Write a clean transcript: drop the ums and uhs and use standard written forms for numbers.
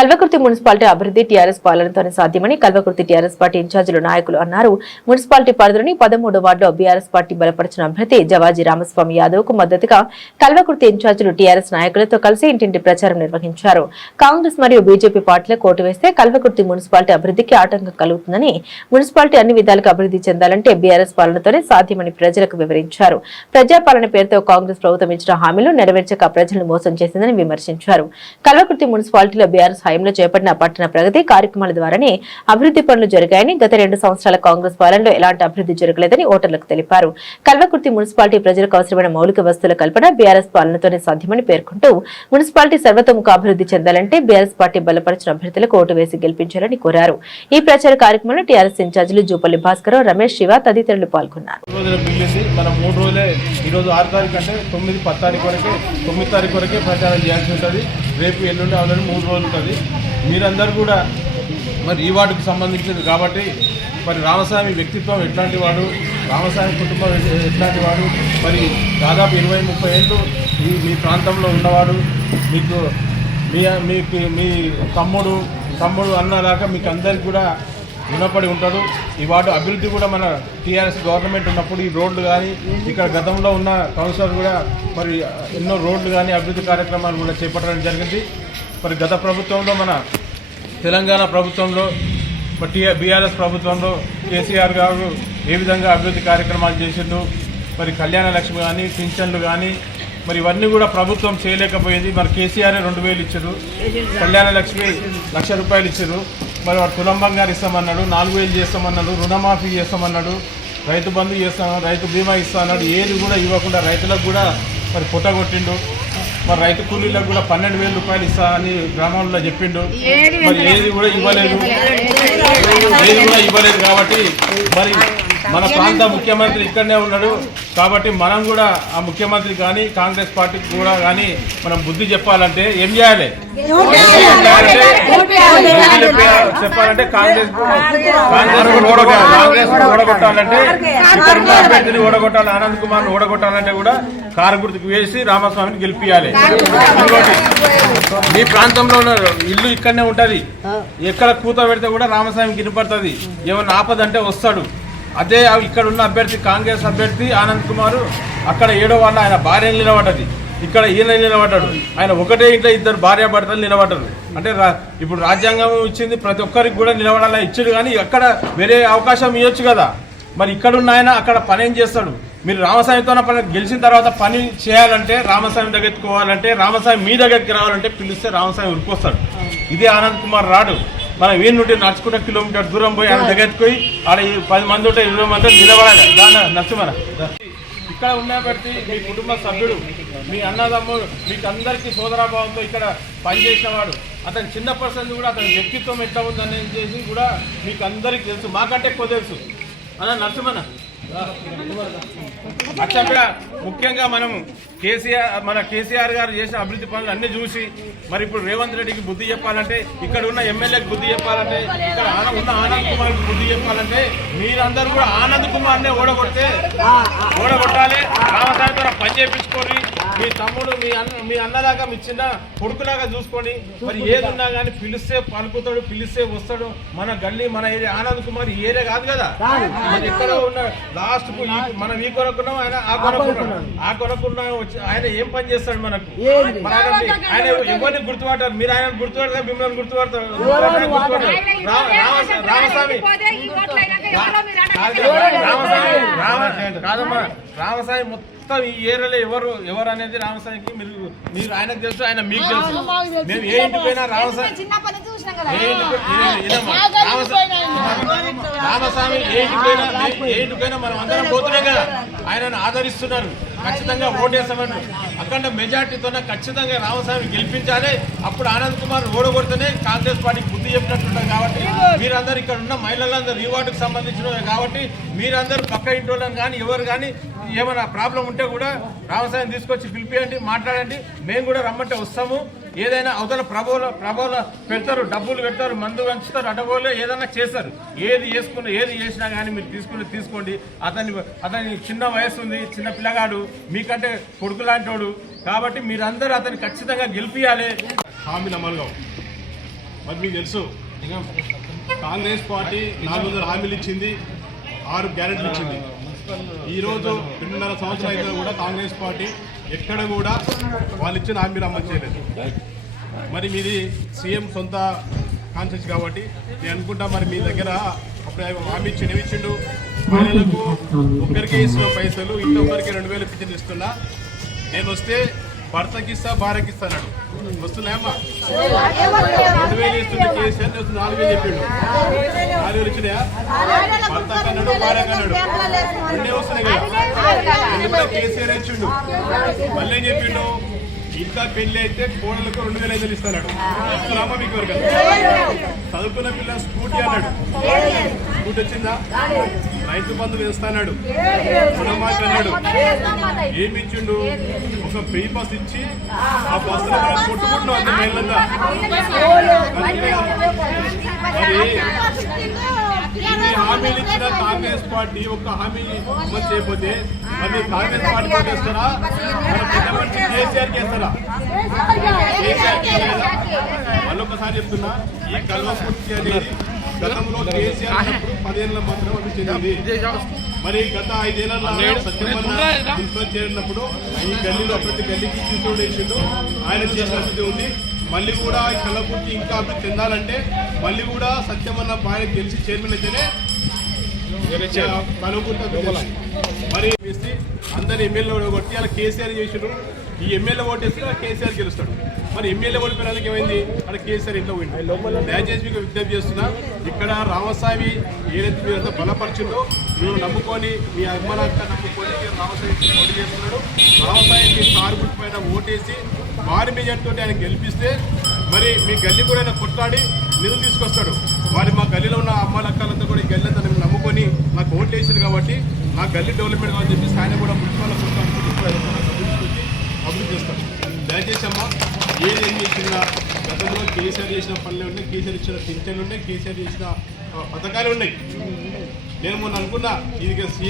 Kalwakurthy municipality అభివృద్ధి TRS పాలనతోనే సాధ్యమని Kalwakurthy TRS party ఇన్ఛార్జీలు నాయకులు అన్నారు. మున్సిపాలిటీ పరిధిలోని 13వ వార్డులో బీఆర్ఎస్ పార్టీ బలపరిచిన అభ్యర్థి జవాజీ రామస్వామి యాదవ్ కు మద్దతుగా కల్వకుర్తి ఇన్ఛార్జీలు టీఆర్ఎస్ నాయకులతో కలిసి ఇంటింటి ప్రచారం నిర్వహించారు. కాంగ్రెస్ మరియు బీజేపీ పార్టీలకు ఓటు వేస్తే కల్వకుర్తి మున్సిపాలిటీ అభివృద్ధికి ఆటంకం కలుగుతుందని, మున్సిపాలిటీ అన్ని విధాలుగా అభివృద్ధి చెందాలంటే బీఆర్ఎస్ పాలనతోనే సాధ్యమని ప్రజలకు వివరించారు. ప్రజాపాలన పేరుతో కాంగ్రెస్ ప్రభుత్వం ఇచ్చిన హామీలు నెరవేర్చక ప్రజలను మోసం చేసిందని విమర్శించారు. కల్వకుర్తి మున్సిపాలిటీలో బీఆర్ఎస్ హయాంలో చేపట్టిన పట్టణ ప్రగతి కార్యక్రమాల ద్వారానే అభివృద్ధి పనులు జరిగాయని, గత 2 సంవత్సరాల కాంగ్రెస్ పాలనలో ఎలాంటి అభివృద్ధి జరగలేదని ఓటర్లకు తెలిపారు. కల్వకుర్తి మున్సిపాలిటీ ప్రజలకు అవసరమైన మౌలిక వస్తువుల కల్పన బీఆర్ఎస్ పాలనతోనే సాధ్యమని పేర్కొంటూ, మున్సిపాలిటీ సర్వతోముఖ అభివృద్ధి చెందాలంటే బీఆర్ఎస్ పార్టీ బలపరిచిన అభ్యర్థులకు ఓటు వేసి గెలిపించాలని కోరారు. ఈ ప్రచార కార్యక్రమంలో టీఆర్ఎస్ ఇన్ఛార్జీలు జూపల్లి భాస్కర్, రమేష్, శివ తదితరులు పాల్గొన్నారు. రేపు ఎల్లుండి ఆల్రెడీ 3 రోజులు ఉంటుంది. మీరందరూ కూడా మరి ఈ వార్డుకు సంబంధించింది కాబట్టి మరి రామస్వామి వ్యక్తిత్వం ఎట్లాంటి వాడు, రామస్వామి కుటుంబం ఎట్లాంటి వాడు, మరి దాదాపు 20-30 ఏళ్ళు మీ ప్రాంతంలో ఉన్నవాడు, మీ తమ్ముడు అన్నదాకా మీకు అందరికి కూడా రుణపడి ఉంటాడు. ఈ వార్డు అభివృద్ధి కూడా మన టీఆర్ఎస్ గవర్నమెంట్ ఉన్నప్పుడు ఈ రోడ్లు కానీ, ఇక్కడ గతంలో ఉన్న కౌన్సిలర్ కూడా మరి ఎన్నో రోడ్లు కానీ అభివృద్ధి కార్యక్రమాలు కూడా చేపట్టడం జరిగింది. మరి గత ప్రభుత్వంలో మన తెలంగాణ ప్రభుత్వంలో బీఆర్ఎస్ ప్రభుత్వంలో కేసీఆర్ గారు ఏ విధంగా అభివృద్ధి కార్యక్రమాలు చేసిండు, మరి కళ్యాణ లక్ష్మి కానీ, పింఛన్లు కానీ, మరి ఇవన్నీ కూడా ప్రభుత్వం చేయలేకపోయింది. మరి కేసీఆర్ 2000 ఇచ్చారు, కళ్యాణ లక్ష్మి 1,00,000 రూపాయలు ఇచ్చారు, మరి వాడు తులం బంగారు ఇస్తామన్నాడు, 4,000 చేస్తామన్నాడు, రుణమాఫీ చేస్తామన్నాడు, రైతు బంధు చేస్తాం, రైతు బీమా ఇస్తా అన్నాడు. ఏది కూడా ఇవ్వకుండా రైతులకు కూడా మరి పుట్టగొట్టిండు. మరి రైతు కూలీలకు కూడా 12,000 రూపాయలు ఇస్తా అని గ్రామాల్లో చెప్పిండు. మరి ఏది కూడా ఇవ్వలేదు కాబట్టి మరి మన ప్రాంత ముఖ్యమంత్రి ఇక్కడనే ఉన్నాడు కాబట్టి మనం కూడా ఆ ముఖ్యమంత్రి కానీ కాంగ్రెస్ పార్టీకి కూడా కానీ మనం బుద్ధి చెప్పాలంటే ఏం చేయాలి? చెప్పాలంటే కాంగ్రెస్ ఓడగొట్టాలంటే ఇక్కడ ఉన్న అభ్యర్థిని ఓడగొట్టాలి, ఆనంద్ కుమార్ని ఓడగొట్టాలంటే కూడా కారు గుర్తుకు వేసి రామస్వామిని గెలిపియాలి. ఇంకోటి, మీ ప్రాంతంలో ఉన్న ఇల్లు ఇక్కడనే ఉంటది, ఎక్కడ కూత పెడితే కూడా రామస్వామి వినపడుతుంది, ఏమన్నా ఆపదంటే వస్తాడు. అదే ఇక్కడ ఉన్న అభ్యర్థి కాంగ్రెస్ అభ్యర్థి ఆనంద్ కుమార్ అక్కడ 7వ వార్డు ఆయన భార్య నిలబడ్డది, ఇక్కడ ఈయన నిలబడ్డాడు. ఆయన ఒకటే ఇంట్లో 2 భార్యాభర్తలు నిలబడ్డారు. అంటే ఇప్పుడు రాజ్యాంగం ఇచ్చింది ప్రతి ఒక్కరికి కూడా నిలబడాలని ఇచ్చాడు, కానీ అక్కడ వేరే అవకాశం ఇవ్వచ్చు కదా. మరి ఇక్కడున్న ఆయన అక్కడ పని ఏం చేస్తాడు? మీరు రామస్వామితో గెలిచిన తర్వాత పని చేయాలంటే, రామస్వామి దగ్గరికి పోవాలంటే, రామస్వామి మీ దగ్గరికి రావాలంటే పిలిస్తే రామస్వామి ఉరికొస్తాడు. ఇదే ఆనంద్ కుమార్ రాడు. మనం వీరి నుండి నడుచుకుంటే కిలోమీటర్ దూరం పోయి ఆయన దగ్గరికి పోయి ఆడ 10 మంది ఉంటే 20 మంది నిలబడాలి. నచ్చమన ఇక్కడ ఉన్న పెడితే మీ కుటుంబ సభ్యుడు, మీ అన్నదమ్ముడు, మీకు అందరికీ సోదరాభావంతో ఇక్కడ పనిచేసిన వాడు, అతని చిన్న పర్సన్ కూడా అతని వ్యక్తిత్వం ఎట్లా ఉందని చేసి కూడా మీకు అందరికీ తెలుసు, మాకంటే ఎక్కువ తెలుసు అన్న నరసింహన్న. అట్లా ముఖ్యంగా మనం కేసీఆర్ గారు చేసిన అభివృద్ధి పనులు అన్ని చూసి మరి ఇప్పుడు రేవంత్ రెడ్డికి బుద్ధి చెప్పాలంటే, ఇక్కడ ఉన్న ఎమ్మెల్యేకి బుద్ధి చెప్పాలంటే, ఇక్కడ ఉన్న ఆనంద్ కుమార్కి బుద్ధి చెప్పాలంటే, మీరందరూ కూడా ఆనంద్ కుమార్నే ఓడగొట్టాలి. రామస్వామితో పని చేయించుకొని మీ తమ్ముడు మీ అన్నలాగా మీ చిన్న కొడుకులాగా చూసుకొని మరి ఏది ఉన్నా కానీ పిలిస్తే పలుకుతాడు, పిలిస్తే వస్తాడు. మన గల్లీ మన ఏరియా ఆనంద్ కుమార్ ఏరియా కాదు కదా, ఇక్కడ ఉన్న లాస్ట్ మనం ఈ కొనుక్కున్నాం, ఆయన ఆ కొనుక్కున్నాం. ఆయన ఏం పని చేస్తాడు మనకు? ఆయన ఎవరిని గుర్తుపడతారు? మీరు ఆయన గుర్తుపడతారు, మిమ్మల్ని గుర్తుపడతారు. కాదమ్మా, రామస్వామి మొత్తం ఈ ఏరియాలో ఎవరు అనేది రామస్వామికి మీరు ఆయనకు తెలుసు, ఆయన మీకు తెలుసు. మేము ఏ ఇంటికి పోయినా రామస్వామి ఏ ఇంటికైనా మనం అందరం పోతున్నాం కదా, ఆయనను ఆదరిస్తున్నారు. ఖచ్చితంగా ఓటేస్తామని అక్కడ మెజార్టీతోనే ఖచ్చితంగా రామస్వామి గెలిపించాలి. అప్పుడు ఆనంద్ కుమార్ ఓడగొడితేనే కాంగ్రెస్ పార్టీకి బుద్ధి చెప్పినట్టుంటారు. కాబట్టి మీరందరూ ఇక్కడ ఉన్న మహిళలందరూ ఈ వార్డుకు సంబంధించిన కాబట్టి మీరందరూ పక్క ఇంటి వాళ్ళని కానీ ఎవరు కానీ ఏమైనా ప్రాబ్లం ఉంటే కూడా రామస్వామిని తీసుకొచ్చి పిలిపియండి, మాట్లాడండి. మేము కూడా రమ్మంటే వస్తాము. ఏదైనా అవతల ప్రభోల పెడతారు, డబ్బులు పెడతారు, మందు పెంచుతారు, అడగోలే ఏదైనా చేస్తారు. ఏది చేసినా కానీ మీరు తీసుకోండి. అతని చిన్న వయసు ఉంది, చిన్న పిల్లగాడు, మీకంటే కొడుకు లాంటి వాడు. కాబట్టి మీరందరూ అతన్ని ఖచ్చితంగా గెలిపియాలి. హామీలు అమలుగా మరి మీకు తెలుసు కాంగ్రెస్ పార్టీ 400 హామీలు ఇచ్చింది, 6 గ్యారెంటీలు ఇచ్చింది. ఈరోజు 2.5 సంవత్సరాలు అయితే కూడా కాంగ్రెస్ పార్టీ ఎక్కడ కూడా వాళ్ళు ఇచ్చిన హామీలు అమలు చేయలేదు. మరి మీది సీఎం సొంత కాన్షియస్ కాబట్టి నేను అనుకుంటా మరి మీ దగ్గర అప్పుడు హామీ ఇచ్చిండు మహిళలకు ఒక్కరికి ఇస్తున్న పైసలు, ఇంకొకరికి 2000 పింఛన్ ఇస్తున్నా, నేను వస్తే భర్తకి ఇస్తా భార్యకి ఇస్తాడు. వస్తున్నాయమ్మా 2000 ఇస్తున్న కేసీఆర్ 4000 చెప్పిండు. 4000 వచ్చినాయా? భర్త కన్నాడు భార్య కన్నాడు 2 వస్తున్నాయి కదా. ఎందుకంటే కేసీఆర్ ఇచ్చిండు. మళ్ళీ ఏం చెప్పిండు? ఇంకా పెళ్లి అయితే కోడలకు 2500 ఇస్తాడు. ఇస్తున్నామా మీకు వరకు? చదువుకున్న పిల్ల స్కూటీ అన్నాడు, స్కూటీ వచ్చిందా? రైతు బంధువులు ఇస్తాడు, రుణమాఫీ అన్నాడు. ఏమి ఇచ్చిండు? ఒక ఫ్రీ బస్ ఇచ్చి ఆ బస్సులో మనం కొట్టుకుంటున్నాం అంత మహిళంగా. ఇన్ని హామీలు ఇచ్చిన కాంగ్రెస్ పార్టీ ఒక్క హామీ అమలు చేయకపోతే మరి కాంగ్రెస్ పార్టీ చేస్తారా? మన పెద్ద మనిషి కేసీఆర్ చేస్తారా? మళ్ళొకసారి చెప్తున్నా, ఈ కల్వకుర్తి అనేది గతంలో కేసీఆర్ 10 ఏళ్ళ మాత్రం అభివృద్ధి చెందింది. మరి గత 5 ఏళ్లలో సత్యమన్న మున్సిపల్ చేరినప్పుడు ఈ గల్లీలో ప్రతి గల్లీకి చూసుడు వేసిండు. ఆయన చేసిన అభివృద్ధి ఉంది. మళ్ళీ కూడా ఈ కల్వకుర్తి ఇంకా అభివృద్ధి చెందాలంటే మళ్ళీ కూడా సత్యమన్న బాగా గెలిచి చైర్మన్ అయితేనే కల్వకుర్తి. మరి వేసి అందరు ఎమ్మెల్యే కొట్టి అలా కేసీఆర్ చేసిండు. ఈ ఎమ్మెల్యే ఓటేస్తే కేసీఆర్ గెలుస్తాడు. మరి ఎమ్మెల్యే ఓడిపోయినందుకు ఏమైంది? అక్కడ కేసీఆర్ ఇంట్లో పోయింది. దయచేసి మీకు విజ్ఞప్తి చేస్తున్నా, ఇక్కడ రామస్వామి ఏదైతే మీరంతా బలపరిచిందో మీరు నమ్ముకొని మీ అమ్మనాక్క నమ్ముకొని మీరు రామస్వామి పోటీ చేస్తున్నాడు. రామస్వామి మీ కారు గుర్తు పైన ఓటేసి భారీ మెజార్టీతో ఆయన గెలిపిస్తే మరి మీ గల్లీ కూడా ఆయన కొట్లాడి నిధులు తీసుకొస్తాడు. మరి మా గల్లీలో ఉన్న అమ్మలక్కలంతా కూడా ఈ గల్లీ అంతా నమ్ముకొని నాకు ఓటు వేసారు కాబట్టి నా గల్లీ డెవలప్మెంట్ కావాలని చెప్పి ఆయన కూడా మున్సిపల్ అభివృద్ధి చేస్తాడు. దయచేసి అమ్మ ఏం చేసిన గతంలో కేసీఆర్ చేసిన పనులు ఉన్నాయి, కేసీఆర్ ఇచ్చిన పింఛన్లు ఉన్నాయి, కేసీఆర్ చేసిన పథకాలు ఉన్నాయి. నేను మొన్న అనుకున్నా ఇది సీఎం